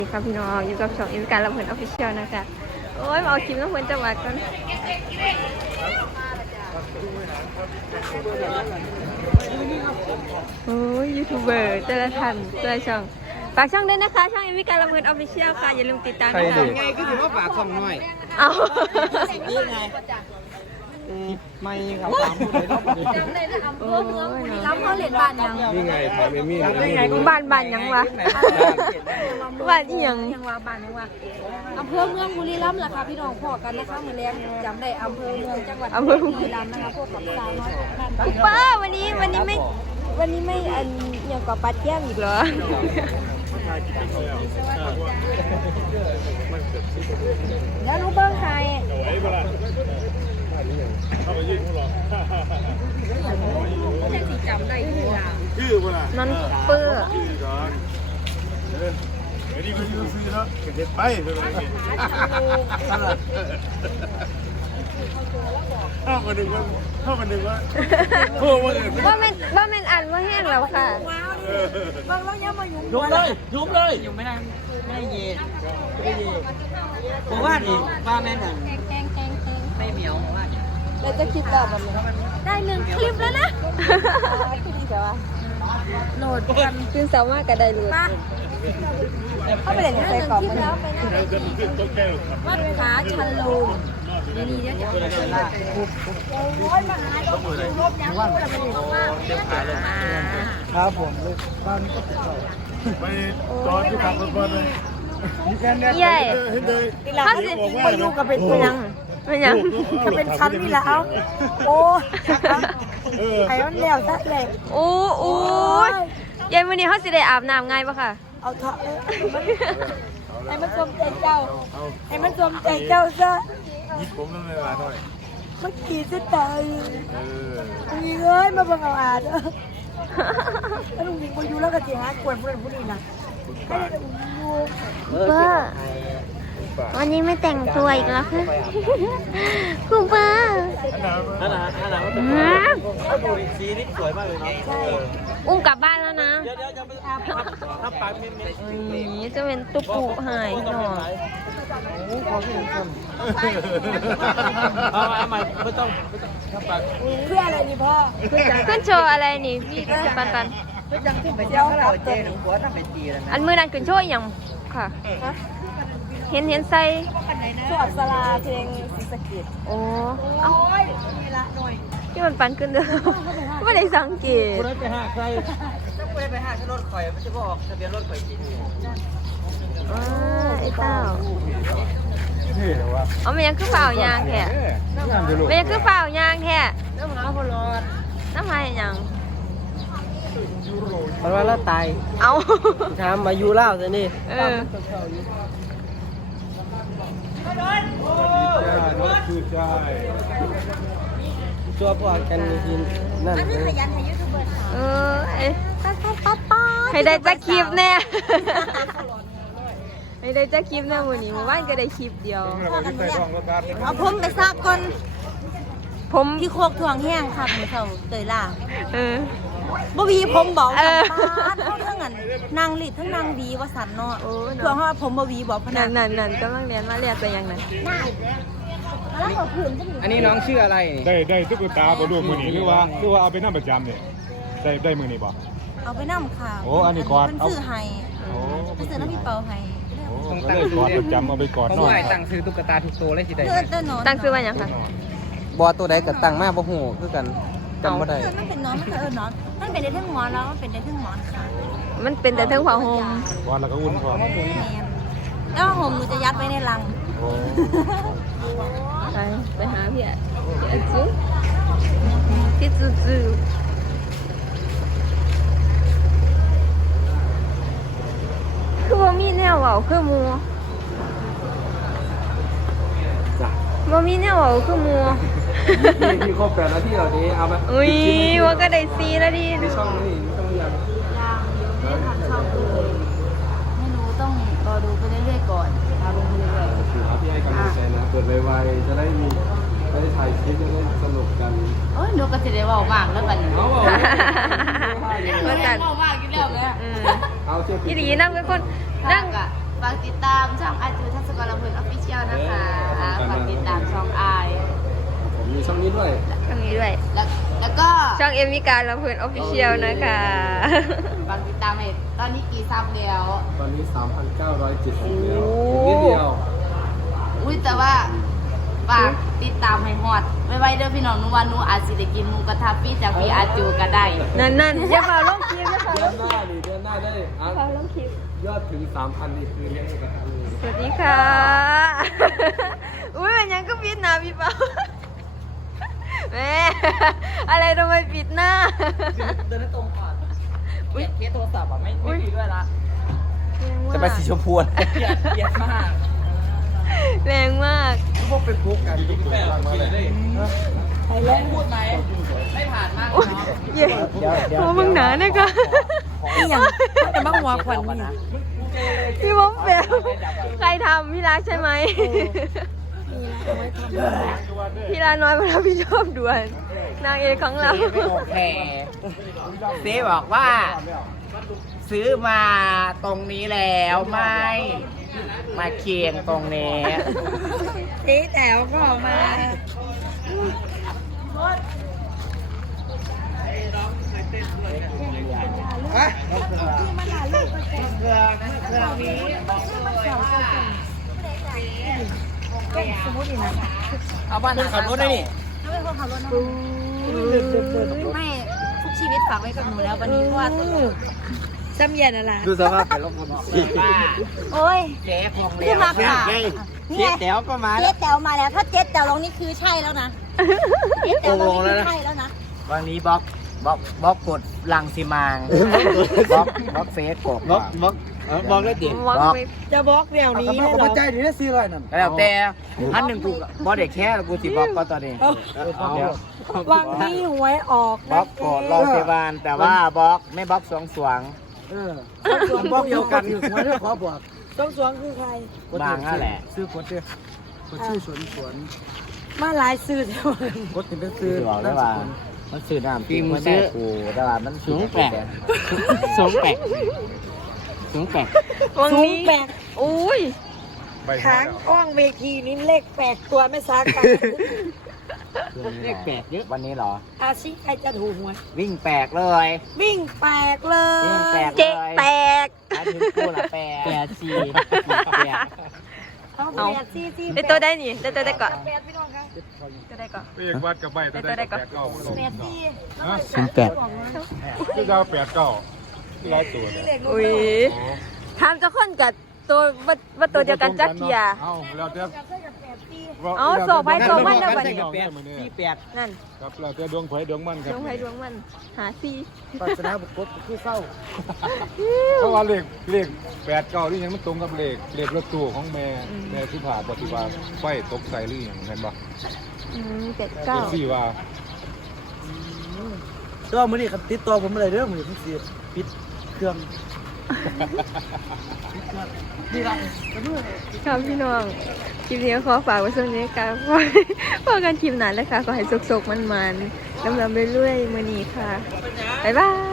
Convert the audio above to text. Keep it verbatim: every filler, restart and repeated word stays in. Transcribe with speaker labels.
Speaker 1: ครับพี่น้องอยู่กับช่องอินการละเพินออฟฟิเชียลนะคะโอ้ยมาเอาคลิปน้ำเพินจังหวัดกันโอ้ยยูทูบเบอร์แต่ละท่านแต่ละช่องฝากช่องด้วยนะคะช่องอินการละเพินออฟฟิเชียลค่ะอย่าลืมติดตามนะคะ
Speaker 2: ไงก็ถือว่าฝากช่องหน่อย
Speaker 1: เอา
Speaker 2: นี่ไงไม่ครับถามผู้ใดรอบนี้
Speaker 1: โอ้ย
Speaker 3: ล้ำเขาเหรียญบ้านยัง
Speaker 2: นี่ไงถามเอมี่
Speaker 1: บ้านบ้านยังวะบ้านอีหยัง
Speaker 3: ยังว่าบ้านยังว่าอำเภอเมืองบุรีรัมย์ล่ะค่ะพี่น้องพ่อกันนะคะมือแรงจำได้อำเภอเมืองจังหวัดบุรีรัมย์นะคะพวกกับสาวน้อยของท่าน
Speaker 1: คุณป้าวันนี้วันนี้ไม่วันนี้ไม่อันอย่างกับปัดแก้มอีกเหรอ
Speaker 3: แล้วรู้เบิ้งใครจะสิจำได้ที่ล่ะ
Speaker 4: คือเวลา
Speaker 1: นั่นเปื้อ
Speaker 4: คือก่อนเออเดี๋ยวนี้ก็ซื้อซื้อแล้วเก็บไปเท่านั้นเองเข้ามาหนึ่งว่าเข้ามาหนึ่งว่าโค้ว่าอื่น
Speaker 1: ว่าแม่นว่าแม่นอ่านว่าแห้งแล้วค่ะ
Speaker 3: บางแล้วยังมายุ่ง
Speaker 2: ยุบเลยยุบเลยยุบไม่ได้ไม่ได้เย็นไม่ได้เย็นผมว่านี่ว่าแม่หนัง
Speaker 3: แกงแกงแกงแกง
Speaker 2: ไม่เหมียวผมว่า
Speaker 1: แล้วจะคิดแบบมัน
Speaker 3: ได้หนึ่งคลิปแล้วนะ
Speaker 1: โหลดกันคือสามารถกระไดเลย
Speaker 3: มา
Speaker 1: เข้าไปเล่น
Speaker 3: ได้
Speaker 1: ใส่
Speaker 3: หนึ่ง
Speaker 1: กรอบ
Speaker 3: คลิป
Speaker 1: มัน
Speaker 3: แล้วไปนั่งได้ที่วัดขาชันโลมเดี๋ยวนี้เดี๋ยวจะโอ้ยมาหาเราลบยังว่าเราไม่ได้มาก
Speaker 2: ครับผมเลยบ้านก็ติดต่อ
Speaker 4: ไปตอนที่ขับรถมาเลย
Speaker 1: ใหญ่
Speaker 4: เห็นเลย
Speaker 1: ถ้าสิไปอยู่กับเป็นยังเป็นยัง
Speaker 3: จะเป็นชั้นนี่แหละเอาโอ้ไอ้มันแล้วซะเลย
Speaker 1: โอ้โอ้ยยายมื้อนี้เฮาสิได้อาบน้ำง่ายปะค่ะ
Speaker 3: เอาเถอะให้มันสมใจเจ้าให้มันสมใจเจ้าซะ
Speaker 4: ยิบผมนั่นเลยว่าหน่อย
Speaker 3: เมื่อกี้จะตาย
Speaker 4: เออ
Speaker 3: ลุงยิงเอ้ยมาบังเอาอาดแล้วลุงยิงมาอยู่แล้วก็จีหากวนผู้นั้นผู้นี้นะให้ลุงอยู่
Speaker 1: เป้าวันนี้ไม่แต่งตัวอีกแล้วค่ะคุณป้า
Speaker 2: อันนั้นอันนั้นมันเป็นเขาดูดีสีนี่สวยมากเลยเนาะ
Speaker 1: อุ้มกลับบ้านแล้วนะ
Speaker 2: เดี๋ยวเดี๋ยวจะไปทำทำปากเม้ม
Speaker 1: นี่จะเป็นตุ๊กปูหายหน่อย
Speaker 2: เอาเอาใหม่ไม่ต้องไม่ต้องทำปาก
Speaker 3: เพื่ออะไรนี่พ่อ
Speaker 1: ขึ้นโชว์อะไรนี่พี่ปันปัน
Speaker 3: เพื่อจังขึ้นไปเที่ยวครับเจ๊หนึ่งหัวทำเป็นตีแล้วนะ
Speaker 1: อันมือนั้นขึ้นโชว์อีกยังค่ะ เห็นเห็นใส่
Speaker 3: สวดสลาเพลงศิสกิจ
Speaker 1: โอ้เอ้า
Speaker 3: โอ้ยนี่ละหน่อย
Speaker 1: ที่มันปันขึ้นเด้อไม่ได้สังเกต
Speaker 2: คุณได้ไปหาใครถ้าคุณได้ไปหาชรถข่อยมันจะบอกทะเบียนรถข่อยจริง
Speaker 1: ว้าไอ้เต้า
Speaker 4: เท่เหรอวะ
Speaker 1: เอามันยังคือเปล่ายางแท้
Speaker 4: น้ำงานจะลูก
Speaker 1: มันยังคือเปล่ายางแท้
Speaker 2: น้ำหาคนรอด
Speaker 1: น้ำลายยัง
Speaker 2: เพราะว่าเราตาย
Speaker 1: เอา
Speaker 2: ถามมาอยู่เล่าสินี่
Speaker 1: เออ
Speaker 4: คือใช่
Speaker 2: ตัวพวกกันกินนั่น
Speaker 3: อันนี้ขยันให้ยูทูบเบอร์
Speaker 1: เออไอ้
Speaker 3: ป้าป้าป้าป้า
Speaker 1: ให้ได้จะคลิปแน่ ให้ได้จะคลิปแน่วันนี้เมื่อวานก็ได้คลิปเดียว
Speaker 4: เราไปใส่รองรถบัส
Speaker 3: เอาผมไปซักก่อน
Speaker 1: ผม
Speaker 3: พี่โคกถ่วงแห้งค่ะมือเขาเตยล่า
Speaker 1: เออ
Speaker 3: บ่วีผมเบา
Speaker 1: เออ
Speaker 3: ป้าเท่าทั้งนั้นนางหลีดทั้งนางวีว่าสันเนาะ
Speaker 1: โอ้เนอะ
Speaker 3: ถ่วงว่าผมบ่วีบอกพนั
Speaker 1: นั่
Speaker 3: น
Speaker 1: นนั่นนั่นกำลังเรียนมาเรียนไปยังไง
Speaker 3: ได้แล้วก็ผืนจะมี
Speaker 2: อันนี้น้องชื่ออะไร
Speaker 4: ได้ได้ตุ๊กตาบอลูกมือนี้หรือว่าหรือว่าเอาไปนั่งประจำเนี่ยได้ได้มือนี้บ่
Speaker 3: เอาไปนั่มค่ะ
Speaker 4: โอ้อันนี้ก่อน
Speaker 3: มัน
Speaker 4: เอา
Speaker 3: ซื้อให้
Speaker 4: โอ้
Speaker 3: มันซื้อน้ำพี่เปาให้
Speaker 4: โอ้ก็เลยกอดประจำเอาไปกอด
Speaker 2: เขา
Speaker 4: นอน
Speaker 2: ด้วยตั้งซื้อตุ๊กตาทุกตัวเลยสิได้
Speaker 3: เพื่อนเต้นนอน
Speaker 1: ตั้งซื้อว่าอย่างค่ะ
Speaker 2: บอตัวใดกับตั้งมากบ่หูคือกันจำบ่ได้
Speaker 3: เออมันเป็นนอนมันเป็นเออนอนมันเป็นได้ทั้งหมอนแล้วมันเป็นได้ทั้งหมอนค่ะ
Speaker 1: มันเป็นแต่เทิงผ้าห่ม
Speaker 4: กอดแล้วก็อุ่นพอ
Speaker 3: แมนแล้วห่มหนูจะยัดไว้ในลัง
Speaker 4: โอ้
Speaker 1: ไปไปหาพี่อ่ะพี่อะจูพี่จูจูคือว่ามีแนวเว่าคือหมัว
Speaker 2: จ้ะ
Speaker 1: ว่ามีแนวเว่าคือหมัว
Speaker 2: พี่พี่ครบแปดนาทีแล้วนี้เอามา
Speaker 1: อุ้ยว่าก็ได้ซีแล้วดิ
Speaker 2: ในช่องนี้ช่องยัง
Speaker 3: ยังไม่ได้ทำช่องเลยไม่รู้ต้องรอดูไปเรื่อยๆก่อนเอาลงไปเรื่อย
Speaker 2: ถือว่าพี่ให้กำลังใจนะเปิดไวๆจะได้มีได้ถ่ายคลิปจะได้สนุกกัน
Speaker 3: ๆโอ้ยหนูก็จะได้บอกมากแล้วบัดนี้
Speaker 2: เอา
Speaker 1: ว่าจัน
Speaker 3: บอกมากอยู่แล้วเลย
Speaker 1: เออ
Speaker 2: เอาเชื่อ
Speaker 1: พี่ดีนั่งเป็นคนนั่ง
Speaker 3: ฝากติดตามช่องอาจูทัศกรลำเพลินออฟฟิเชียลนะคะฝากติดตามช่องอาย
Speaker 5: ผมมีช่องนี้ด้วย
Speaker 1: ช่องนี้ด้วย
Speaker 3: แล้วแล้วก็
Speaker 1: ช่องเอมิการลำเพลินออฟฟิเชียลนะคะ
Speaker 3: ฝากติดตามให้ตอนนี้กี่ซับแล้ว
Speaker 5: ตอนนี้ สามพันเก้าร้อยเจ็ดสิบ แล้ว
Speaker 1: โอ้
Speaker 5: อีกนิดเดียว
Speaker 3: อุ้ยแต่ว่าฝากติดตามให้ฮอดไม่ไหวเด้อพี่น้องหนูว่าหนูอาจสิได้กินหมูกระทะพี่จากพี่อาจูก็ได้
Speaker 1: นั่นนั่นอย่าเฝ้าลงคลิปอย่าเฝ้า
Speaker 5: เดื
Speaker 1: ล
Speaker 5: อน
Speaker 1: ง
Speaker 5: หน้าดิเดือนหน้าได้อ่ะ
Speaker 1: เฝ้าลงคลิป
Speaker 5: ยอดถึง สามพันนี่คือเลี้ยงกระทะเลย
Speaker 1: สวัสดีค่ะ อุ้ยมันยังก็ปิดหน้าพี่เปาแม่อะไรทำไมปิดหน้า
Speaker 2: เดินตรงก่อนเกียดเคสโทรศัพท์อ่ะไม่ไม่ดีด้วยละ
Speaker 1: จะไปสีชมพู
Speaker 2: เกียดเกียดมาก
Speaker 1: แรงมาก
Speaker 5: พวกเป็นพวกกันทุกคนมาเลย
Speaker 2: ใครเล่นพูดไหมไม่ผ่านมากเนาะ
Speaker 1: เย้โอ้มึงหนาเนี่ยก็
Speaker 3: แต่บ้างหัวขวัญนี่
Speaker 1: พี่วอมเฟลใครทำพี่รักใช่ไหมพี่รักน้อยมารับผิดชอบด่วน นางเอกของเรา
Speaker 6: โอเคเจ๊บอกว่า ซื้อมาตรงนี้แล้วไม่มาเคียงตรงนี้
Speaker 3: ตีแต๋วก็มา
Speaker 2: เอาบ้านขับรถได้นี่
Speaker 3: ไม่ทุกชีวิตฝากไว้กับหนูแล้ววันนี้เพราะว่าจำเย็นอะไร
Speaker 5: ดูสภาพแต่ละคนสิ
Speaker 3: โอ้ย
Speaker 6: เจ๊คง
Speaker 3: ขึ้นมาค่ะ
Speaker 6: เจ๊แต๋วก็มา
Speaker 3: เจ๊แต๋วมาแล้ว ถ้าเจ๊แต๋วลงนี่คือใช่แล้วนะเจ๊แต๋วลงนี่คือใช่แล้วนะ
Speaker 6: วันนี้บล็อกบล็อกบล็อกกดลังสิมางบล็อกบล็อกเฟซกด
Speaker 5: บล็อกบล็อกบล็อกได้ดิ
Speaker 1: วางไว้
Speaker 3: จะบล็อกเดี๋ยวนี้เลยเหรอ
Speaker 5: ใจดีได้ซื้ออะไรนั่น
Speaker 6: แล้วแต่อันหนึ่งกูบอเด็กแค่กูสิบล็อกก็ตอนนี้เดี๋ยว
Speaker 3: วางที่หวยออก
Speaker 6: บล็อกกดรอเซบานแต่ว่าบล็อกไม่บล็อกสวงสวง
Speaker 5: เออบอกเดียวกันหัวเรื่องขอบอก
Speaker 3: ต้องสวงคือใคร
Speaker 6: บางนั่นแหละ
Speaker 5: ซื้อคนเดียวคนชื่อสวนสวน
Speaker 3: มาหลายซื้อเท่าไหร่
Speaker 5: กดถึงเป็น
Speaker 6: คื
Speaker 5: ซื้
Speaker 6: อ
Speaker 5: อ
Speaker 6: บอกได้ว่ามันซื้อน้ำกินมันได้กูแต่ว่ามันสูงแปลกสูงแปลกสูงแปลก
Speaker 1: วัง
Speaker 3: สูง
Speaker 1: นี้
Speaker 3: แปลก
Speaker 1: อุ้ย
Speaker 3: ค้างอ้องเวทีนี้เลขแปลกตัวไม่ซ้ำกัน
Speaker 6: เลขแปลกเยอะวันนี้เหรอ
Speaker 3: อาชีพใครจะถูกหวย
Speaker 6: วิ่งแปลกเลย
Speaker 3: วิ่งแปลกเล
Speaker 6: วิ่งแปล
Speaker 3: ย
Speaker 6: ก
Speaker 1: เจ๊แตก
Speaker 6: หมายถึงกูละแปลกแปดสี่แปลก
Speaker 3: เอาแปดซี่ซี่
Speaker 1: ได้ตัวได้นี่ได้ตัวได้ก่อน
Speaker 3: แปดพี่น้องครับ
Speaker 1: ตัวได้ก่อน
Speaker 4: เรียกวัดกับใบตัวได้แปดเก้า
Speaker 3: แปดซี่
Speaker 6: สูงแปลก
Speaker 4: คือเราแปดเก้าร้อยตัวเนี่ย
Speaker 1: อุ้ยถามเจ้าคนกับตัวว่าว่าตัวเดียวกันจักเกียร์
Speaker 4: เอ้าเราเทียบ
Speaker 1: เอาโซ่ไปโซ่มันแล้วบัดนี้
Speaker 6: ที่แปด
Speaker 1: นั่น
Speaker 4: ครับเราจะดวงไฟดวงมันค
Speaker 1: ด
Speaker 4: รับ
Speaker 1: วงไฟดวงมันหาซี
Speaker 5: ปัสนาบุกบคือเศร้า
Speaker 4: เพราะว่าเลขเลขแปดเก้านี่ยังมันตรงกับเลขเลขรถตู้ของแม่แม่ที่ผ่าปฏิวัติไฟตกใส่หรือยังเห็นปะ
Speaker 1: อืมเจ็ดเก้า
Speaker 4: เป็นสี่ว่า
Speaker 5: ตัวมือนี่ครับติดตัวผมอะไรเรื่องมือผมเสียปิดเครื่อง
Speaker 1: ครับพี่น้องคลิปนี้ขอฝากไว้ส่วนนี้กันพอพอกันคลิปนั้นเลยค่ะขอให้สุกๆมันๆลำๆเรื่อยๆมือนี้ค่ะบ๊ายบาย